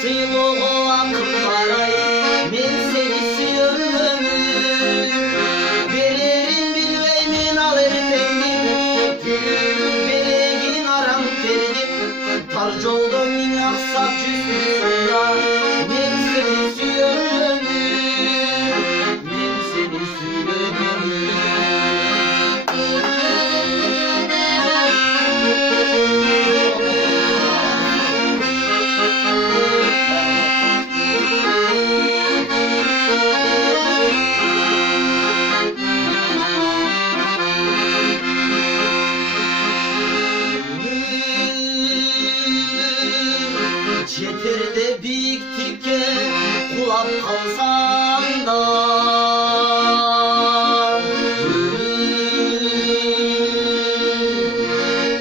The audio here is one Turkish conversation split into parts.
sıylığı akıp baray, men seni suyarım. Vererin bilmeymin al ertengin, gülüm belegin aram tergin. Tar jolda min aksap жүзүнда, men seni suyarım. Men seni suyarım. Çeterde biktikçe kulak kalsan da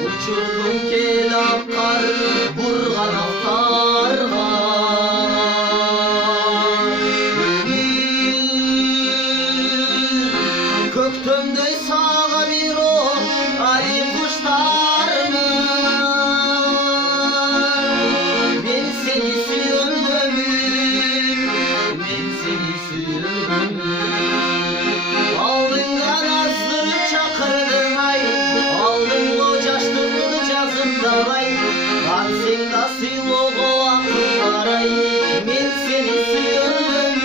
uçurdum kelapkar burgan aftarga. Köktümdöy sağa bir o ayım kuşlarını. Seni suyarım, men seni suyarım. Aldın kanazları çakırdın ay, aldın o caştırdı cazımda ay. Lan sen da suyluğu akıl baray, men seni suyarım.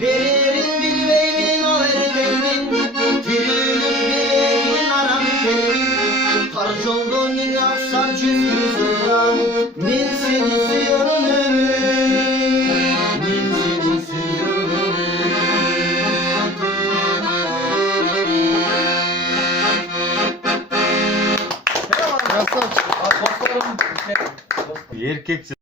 Vererin bilmeymin o erdemdin, gülüm belegin aram tergin. Tar jolda min aksam жүзүнда, men seni suyarım. Men seni suyarım. Erkek